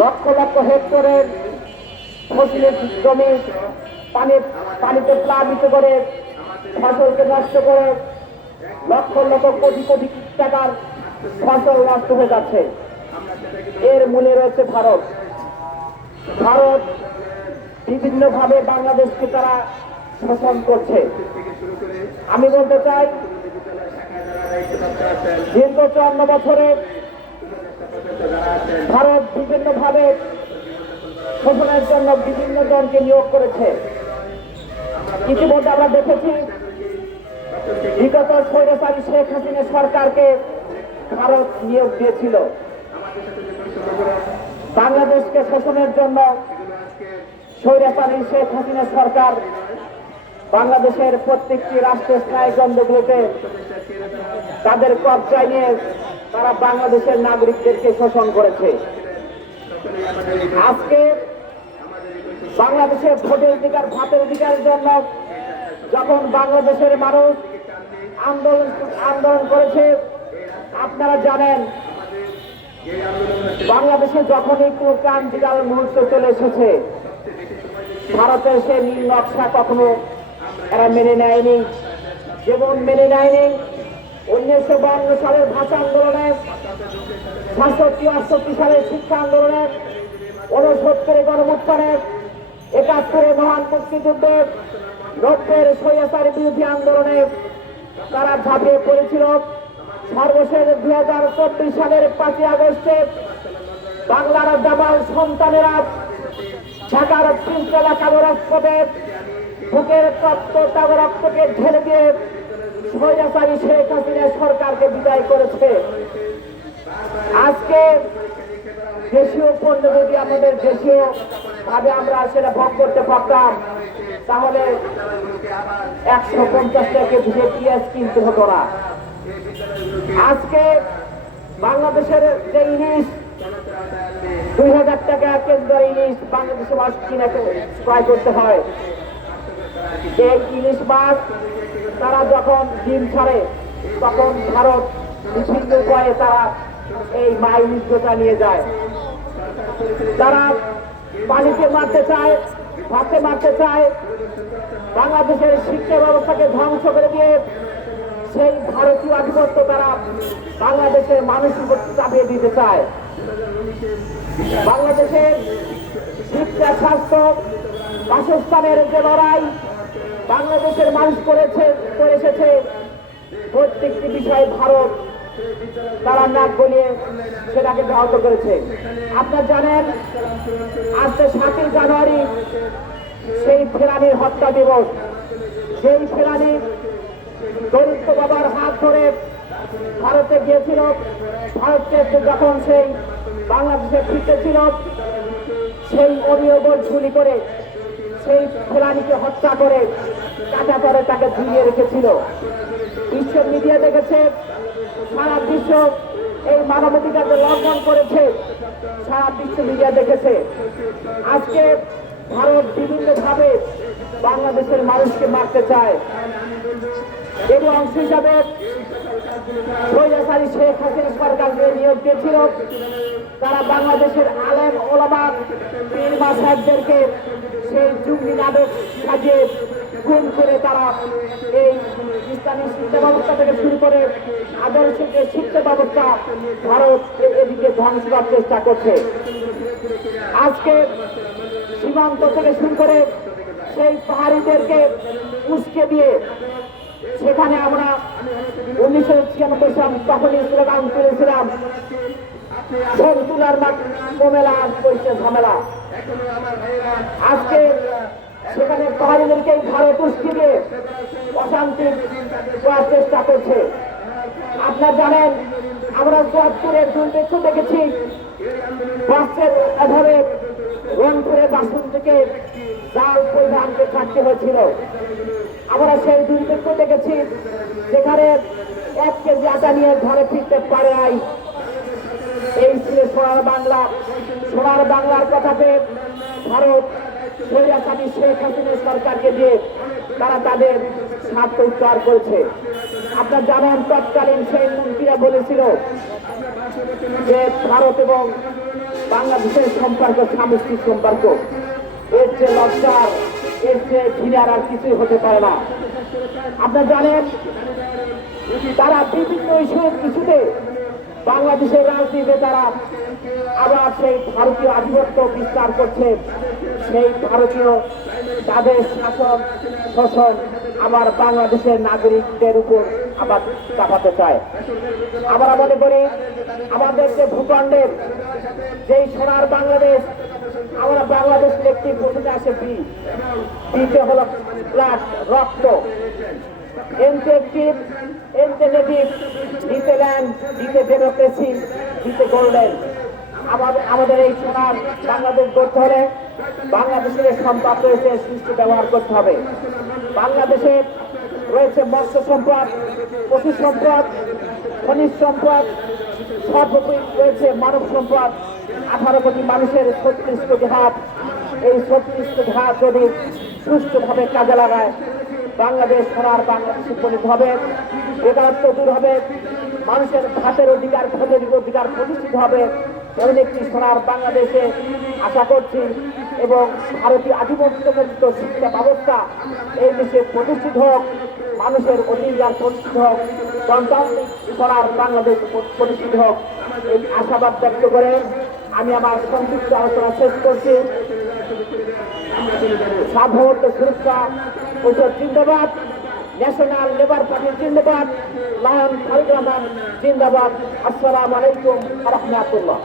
লক্ষ লক্ষ হেক্টরের ফসলের জমি পানিতে প্লাবিত করে ফসলকে নষ্ট করে লক্ষ লক্ষ কোটি কোটি টাকার ফসল নষ্ট হয়ে যাচ্ছে। এর মূলে রয়েছে ভারত। ভারত বিভিন্নভাবে বাংলাদেশকে তারা শোষণ করছে। আমি বলতে চাই, দীর্ঘ 54 বছরে ভারত বিভিন্নভাবে শোষণের জন্য বিভিন্ন জনকে নিয়োগ করেছে। ইতিমধ্যে আমরা দেখেছি বিগত স্বৈরাচারী শেখ হাসিনা সরকারকে ভারত নিয়োগ দিয়েছিল বাংলাদেশকে শোষণের জন্য। স্বৈরাচারী শেখ হাসিনা সরকার বাংলাদেশের প্রত্যেকটি রাষ্ট্রের স্নায়ুকেন্দ্রগুলোতে তাদের কবজায় নিয়ে তারা বাংলাদেশের নাগরিকদেরকে শোষণ করেছে। আজকে বাংলাদেশের ভোটের অধিকার, ভাতের অধিকারের জন্য যখন বাংলাদেশের মানুষ আন্দোলন করেছে, আপনারা জানেন বাংলাদেশে যখনই কোন ক্রান্তিকাল মুহূর্ত চলে এসেছে, ভারতের সে নীল নকশা কখনো এরা মেনে নেয়নি। যেমন মেনে নেয়নি 1952 সালের ভাষা আন্দোলনে, 67-68 সালের শিক্ষা আন্দোলনে, 69 গণঅভ্যুত্থানে, 71 মহান মুক্তিযুদ্ধে, 90 স্বৈরাচারী বিরোধী আন্দোলনে তারা ঝাঁপিয়ে পড়েছিল। সর্বশেষ 2024 সালের 5 আগস্টে বাংলার দামাল সন্তানেরা ঢাকার প্রিন্সলা কালো রাজপথে বুকের রক্তকে ঢেলে দিয়ে স্বৈরাচারী শেখ হাসিনা সরকারকে বিদায় করেছে। আজকে দেশীয় পণ্য যদি আমাদের দেশীয় ভাবে আমরা সেটা ভোগ করতে পারতাম, তাহলে 150 টাকা দিয়ে পেঁয়াজ কিনতে হতো না। আজকে বাংলাদেশের যে ইলিশ 2000 টাকা কেন্দ্র ইলিশ বাংলাদেশে মাছ কিনে ক্রয় করতে হয়। এই ইলিশ মাছ তারা যখন ডিম ছাড়ে, তখন ভারত বিভিন্ন উপায়ে তারা এই ইলিশটা নিয়ে যায়। তারা পানিতে মারতে চায়, ভাতে মারতে চায়, বাংলাদেশের শিক্ষা ব্যবস্থাকে ধ্বংস করে দিয়ে সেই ভারতীয় আধিপত্য তারা বাংলাদেশের মানুষের উপর চাপিয়ে দিতে চায়। বাংলাদেশের শিক্ষা, স্বাস্থ্য, বাসস্থানের যে লড়াই বাংলাদেশের মানুষ করে এসেছে, প্রত্যেকটি বিষয় ভারত তারা নাক গলিয়ে সেটাকে ব্যাহত করেছে। আপনারা জানেন আজকে 7 জানুয়ারি সেই ফেলানির হত্যা দিবস। সেই ফেলানি দরিদ্র বাবার হাত ধরে ভারতে গিয়েছিল। ভারতকে যখন সেই বাংলাদেশে ফিরতেছিল, সেই অনিয়মের ঝুলি করে সেই ফেলানিকে হত্যা করে কাটা করে তাকে ঝুলিয়ে রেখেছিল। বিশ্ব মিডিয়া দেখেছে, সারা বিশ্ব এই মানবাধিকার লঙ্ঘন করেছে, সারা বিশ্ব মিডিয়া দেখেছে। আজকে ভারত বিভিন্নভাবে বাংলাদেশের মানুষকে মারতে চায়। এর অংশ হিসাবে স্বৈরাচারী শেখ হাসিনা সরকারকে নিয়োগ দিয়েছিল। তারা বাংলাদেশের আলেম ওলামা পীর মাসায়েখদেরকে সেই জঙ্গি নাটক সাজিয়ে খুন করে তারা এই ইসলামী শিক্ষা ব্যবস্থা থেকে শুরু করে আদর্শিক শিক্ষা ব্যবস্থা ভারত এদিকে ধ্বংস করার চেষ্টা করছে। আজকে সীমান্ত থেকে শুরু করে সেই পাহাড়িদেরকে উস্কে দিয়ে সেখানে আমরা 1996 সাল তখনই স্লোগান তুলেছিলাম, তুলার কমেলা করছে ঝামেলা। আজকে সেখানে পাহাড়িদেরকে ভারত উস্কে দিয়ে অশান্তি করার চেষ্টা করছে। আপনারা জানেন আমরা 74-এর দুর্ভিক্ষ দেখেছি, বাসের অভাবে রংপুরের বাসন থেকে জাল পরিধানকে থাকতে হয়েছিল। আমরা সেই দুর্ভিক্ষ দেখেছি যেখানে 1 কেজি আটা নিয়ে ঘরে ফিরতে পারে নাই। এই ছিল সোনার বাংলা। সোনার বাংলার কথাকে ভারত স্বৈরাচারী শেখ হাসিনা সরকারকে দিয়ে তারা তাদের স্বার্থ উচ্চার করেছে। আপনারা জানেন তৎকালীন সেই মন্ত্রীরা বলেছিল যে ভারত এবং বাংলাদেশের সম্পর্ক স্বামী স্ত্রীর সম্পর্ক, এর যে লজ্জার, এর যে ঘৃণার আর কিছুই হতে পারে না। আপনারা জানেন তারা বিভিন্ন কিছুতে বাংলাদেশের রাজনীতিতে তারা আবার সেই ভারতীয় আধিপত্য বিস্তার করছে, সেই ভারতীয় তাদের শাসন শোষণ আবার বাংলাদেশের নাগরিকদের উপর আবার চাপাতে চায়। আমরা মনে করি আমাদের যে ভূখণ্ডের যেই সোনার বাংলাদেশ, আমরা বাংলাদেশের একটি প্রথমে আসে বিতে হলো ব্লাড, রক্ত, এনটেকটিভ, এনটেনেটিভ, দিতে ল্যান্ড, দিতে ডেমোক্রেসি, দিতে গোল্ডেন। আমাদের এই সোনার বাংলাদেশ গড়তে হলে বাংলাদেশের সম্পদ রয়েছে, সৃষ্টি ব্যবহার করতে হবে। বাংলাদেশে রয়েছে মৎস্য সম্পদ, পশু সম্পদ, খনিজ সম্পদ, সর্বোপরি রয়েছে মানব সম্পদ। 18 কোটি মানুষের 36 কোটি হাত, এই 36 কোটি হাত যদি সুষ্ঠুভাবে কাজে লাগায় বাংলাদেশ সোনার বাংলাদেশে পরিণত হবে, বেকারত্ব দূর হবে, মানুষের ভাতের অধিকার, ভোটের অধিকার প্রতিষ্ঠিত হবে। এমন একটি সোনার বাংলাদেশে আশা করছি এবং ভারতীয় আধিপত্যমুক্ত শিক্ষা ব্যবস্থা এই দেশে প্রতিষ্ঠিত হোক, মানুষের অধিকার প্রতিষ্ঠিত হোক, গণতান্ত্রিক সোনার বাংলাদেশ প্রতিষ্ঠিত হোক, এই আশাবাদ ব্যক্ত করে আমি আমার সংক্ষিপ্ত আলোচনা শেষ করছি। সার্বভৌমত্ব সুরক্ষা পরিষদ জিন্দাবাদ, ন্যাশনাল লেবার পার্টি জিন্দাবাদ, লায়ন খালিদ রহমান জিন্দাবাদ। আসসালামু আলাইকুম ওয়া রাহমাতুল্লাহ।